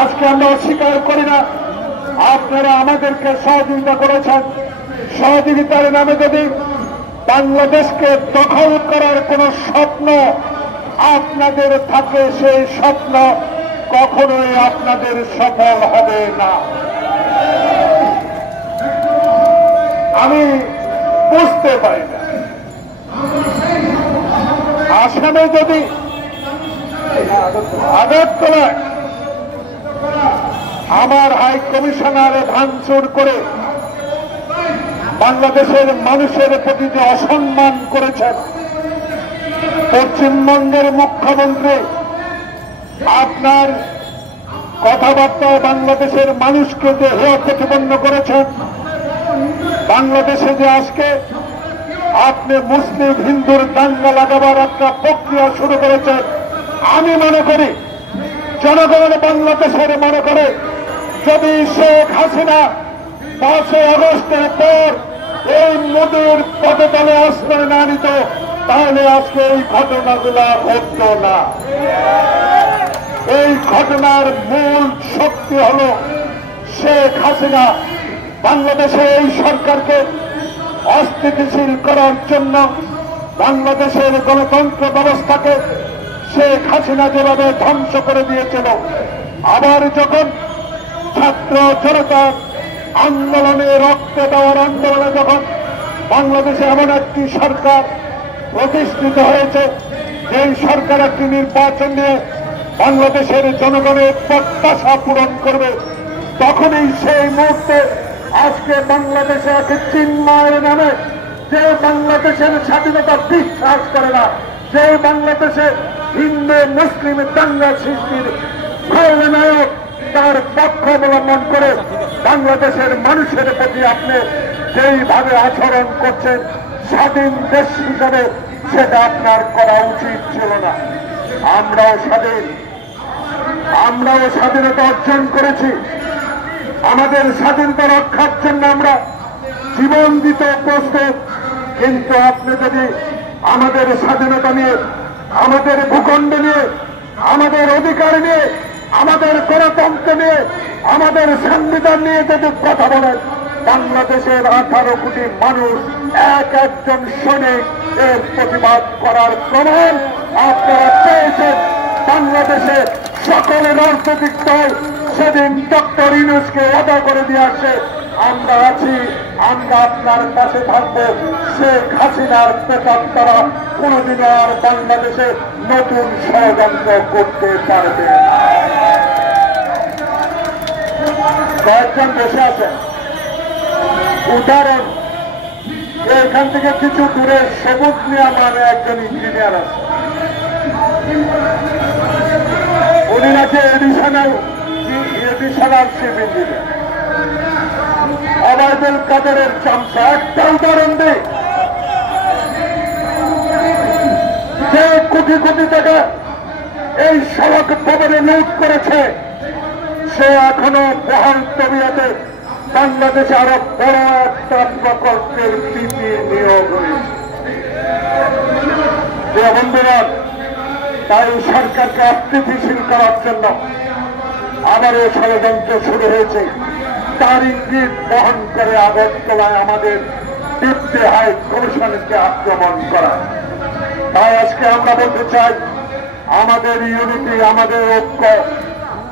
আজকে আমরা অস্বীকার করি না, আপনারা আমাদেরকে সহযোগিতা করেছেন। সহযোগিতার নামে যদি বাংলাদেশকে দখল করার কোন স্বপ্ন আপনাদের থাকে, সেই স্বপ্ন কখনোই আপনাদের সফল হবে না। আমি বুঝতে পারি না, আসামে যদি আগরতলায় আমার হাই কমিশনার ভাঙচুর করে বাংলাদেশের মানুষের প্রতি যে অসম্মান করেছেন, পশ্চিমবঙ্গের মুখ্যমন্ত্রী আপনার কথাবার্তায় বাংলাদেশের মানুষকে যে হেয় প্রতিপন্ন করেছেন, বাংলাদেশে যে আজকে আপনি মুসলিম হিন্দুর দাঙ্গা লাগাবার একটা প্রক্রিয়া শুরু করেছেন, আমি মনে করি জনগণ বাংলাদেশের মনে করে যদি শেখ হাসিনা 5 আগস্টের পর এই মোদীর পদতলে আশ্রয় না নিত, তাহলে আজকে এই ঘটনাগুলা ঘটত না। এই ঘটনার মূল শক্তি হল শেখ হাসিনা বাংলাদেশে এই সরকারকে অস্থিতিশীল করার জন্য, বাংলাদেশের গণতন্ত্র ব্যবস্থাকে শেখ হাসিনা যেভাবে ধ্বংস করে দিয়েছিল, আবার যখন ছাত্র জনতা আন্দোলনে রক্ত দেওয়ার আন্দোলনে যখন বাংলাদেশে এমন একটি সরকার প্রতিষ্ঠিত হয়েছে, যেই সরকার একটি নির্বাচন নিয়ে বাংলাদেশের জনগণের প্রত্যাশা পূরণ করবে, তখনই সেই মুহূর্তে আজকে বাংলাদেশে আছে চিন্ময়ের নামে যে বাংলাদেশের স্বাধীনতা বিশ্বাস করে না, যে বাংলাদেশে হিন্দু মুসলিম দাঙ্গা সৃষ্টির খলনায়ক, তার পক্ষ অবলম্বন করে বাংলাদেশের মানুষের প্রতি আপনি যেইভাবে আচরণ করছেন স্বাধীন দেশ হিসাবে, সেটা আপনার করা উচিত ছিল না। আমরাও স্বাধীনতা অর্জন করেছি, আমাদের স্বাধীনতা রক্ষার জন্য আমরা জীবন দিতে প্রস্তুত। কিন্তু আপনি যদি আমাদের স্বাধীনতা নিয়ে, আমাদের ভূখণ্ড নিয়ে, আমাদের অধিকার নিয়ে, আমাদের গণতন্ত্র নিয়ে, আমাদের সংবিধান নিয়ে যদি কথা বলেন, বাংলাদেশের 18 কোটি মানুষ একজন সৈনিক এর প্রতিবাদ করার প্রমাণ আপনারা পেয়েছেন। বাংলাদেশে সকল রাজনৈতিক দল সেদিন ডক্টর ইউনূসকে ওয়াদা করে দিয়ে আসে, আমরা আছি, আমরা আপনার পাশে থাকবো। শেখ হাসিনার প্রেতাত্মারা কোনদিনও আর বাংলাদেশে নতুন ষড়যন্ত্র করতে পারবে না। কয়েকজন বসে আছেন, উদাহরণ এখান থেকে কিছু দূরে সবুজ মিয়া মানে একজন ইঞ্জিনিয়ার আছে, উনি নাকি এডিশনাল চিফ ইঞ্জিনিয়ার। ওবায়দুল কাদেরের চামচা, একটা উদাহরণ দেয়, যে কোটি কোটি টাকা এই সড়ক ভবনে লুট করেছে, সে এখনো বহাল তবিয়তে বাংলাদেশে আরো বড় একটা প্রকল্পের নীতি নিয়োগ হয়েছে। বন্ধুরা, তাই সরকারকে অস্থিতিশীল করার জন্য আবারও ষড়যন্ত্র শুরু হয়েছে। তার ইঙ্গিত বহন করে আগরতলায় আমাদের ডিপ্টি হাই কমিশনকে আক্রমণ করা। তাই আজকে আমরা বলতে চাই, আমাদের ইউনিটি, আমাদের ঐক্য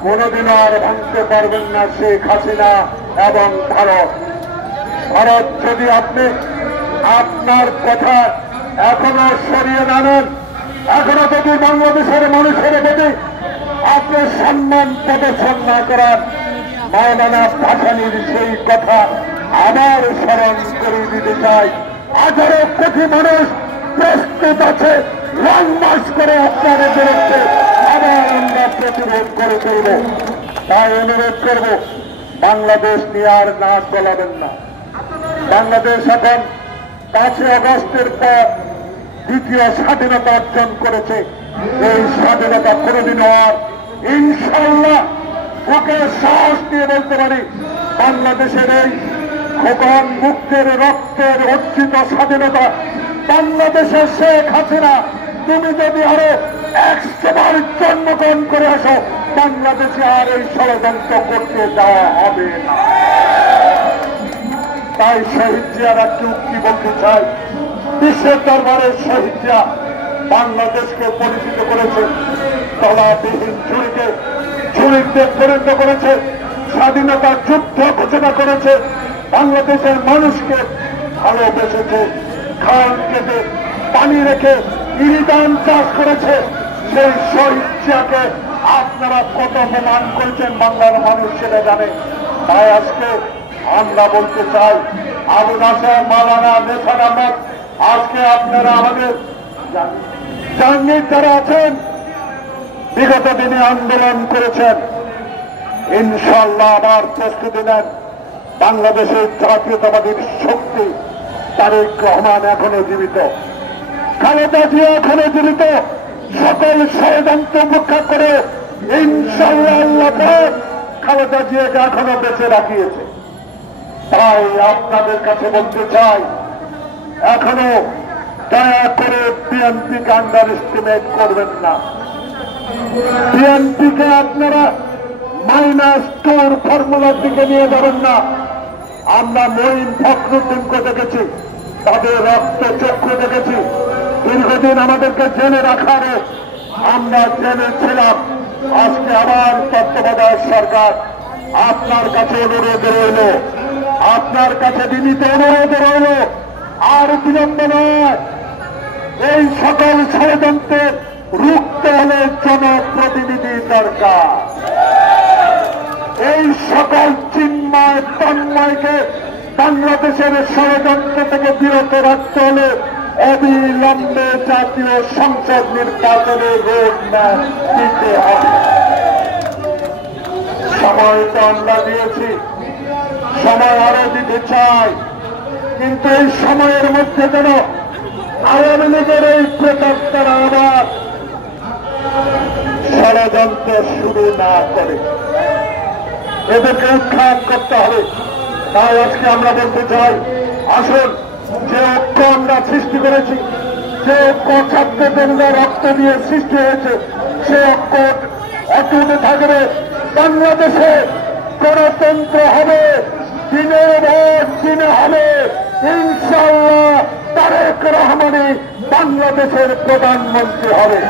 কোনদিনও আর ভাঙতে পারবেন না শেখ হাসিনা এবং ভারত। ভারত যদি আপনি আপনার কথা এখনো সরিয়ে না নেন, এখনো যদি বাংলাদেশের মানুষের প্রতি আপনি সম্মান প্রদর্শন না করার, মাওলানা ভাসানীর সেই কথা আবার স্মরণ করে দিতে চাই। 18 কোটি মানুষ প্রস্তুত আছে লং মার্চ করে আপনাদের বিরুদ্ধে আবার আমরা প্রতিরোধ করে তুলব। তাই অনুরোধ করব, বাংলাদেশ নিয়ে আর না চলাবেন না। বাংলাদেশ এখন 5 আগস্টের পর দ্বিতীয় স্বাধীনতা অর্জন করেছে। এই স্বাধীনতা কোনদিনও আর ইনশাল্লাহ ওকে সাহস দিয়ে বলতে পারি, বাংলাদেশের এই খোকন মুক্তের রক্তের অর্জিত স্বাধীনতা, বাংলাদেশের শেখ হাসিনা তুমি যদি আরো 100 বার জন্মগ্রহণ করে আসো, বাংলাদেশে আর এই ষড়যন্ত্র করতে দেওয়া হবে না। তাই শহীদ জিয়ার একটি উক্তি বলতে চাই, বিশ্বের দরবারে শহীদ জিয়া বাংলাদেশকে পরিচিত করেছে, তলাবিহীন ঝুড়িতে পরিণত করেছে, স্বাধীনতার যুদ্ধ ঘোষণা করেছে, বাংলাদেশের মানুষকে ভালোবেসেছে, খাল কেটে পানি রেখে ইরিদান চাষ করেছে। সেই শহীদ জিয়াকে আপনারা কত অপমান করেছেন বাংলার মানুষ সেটা জানে। তাই আজকে আমরা বলতে চাই, আবু নাসের, মাওলানা নেসার আহমদ, আজকে আপনারা আমাদের জাহাঙ্গীর যারা আছেন, বিগত দিনে আন্দোলন করেছেন, ইনশাআল্লাহ আবার প্রস্তুতি নেন। বাংলাদেশের জাতীয়তাবাদীর শক্তি তারেক রহমান এখনো জীবিত, খালেদা জিয়া এখনো জীবিত। সকল ষড়যন্ত্র উপেক্ষা করে ইনশাআল্লাহ আল্লাহ পাক খালেদা জিয়াকে এখনো বেঁচে রাখিয়েছে। তাই আপনাদের কাছে বলতে চাই, এখনো দয়া করে বিএনপিকে আন্ডার এস্টিমেট করবেন না। বিএনপিকে আপনারা -2 ফর্মুলার দিকে নিয়ে যাবেন না। আমরা মঈন ফখরুদ্দিনকে দেখেছি, তাদের রক্ত চক্ষু দেখেছি, দীর্ঘদিন আমাদেরকে জেনে রাখার আমরা জেনেছিলাম। আজকে আবার তত্ত্বাবধায়ক সরকার, আপনার কাছে অনুরোধ রইল, আপনার কাছে বিনীত অনুরোধ রইল, আর বিলম্ব নয়। এই সকল ষড়যন্ত্রের রুখতে হলে জনপ্রতিনিধি দরকার। এই সকল চিন্ময় তন্ময়কে বাংলাদেশের ষড়যন্ত্র থেকে বিরত রাখতে হলে অবিলম্বে জাতীয় সংসদ নির্বাচনে রোড ম্যাপ দিতে হবে। সময় তো আমরা দিয়েছি, সময় আরো দিতে চাই, কিন্তু এই সময়ের মধ্যে যেন আওয়ামী লীগের এই প্রতাপতারা আবার ষড়যন্ত্র শুরু না করে, এদেরকে উৎখাত করতে হবে। তাই আজকে আমরা বলতে চাই, আসুন, যে ঐক্য আমরা সৃষ্টি করেছি, যে ঐক্য ছাত্রদের রক্ত দিয়ে সৃষ্টি হয়েছে, সে ঐক্য অটুট থাকবে। বাংলাদেশে গণতন্ত্র হবে, দিনের ভোট দিনে হবে। ইনশাআল্লাহ তারেক রহমানই বাংলাদেশের প্রধানমন্ত্রী হবে।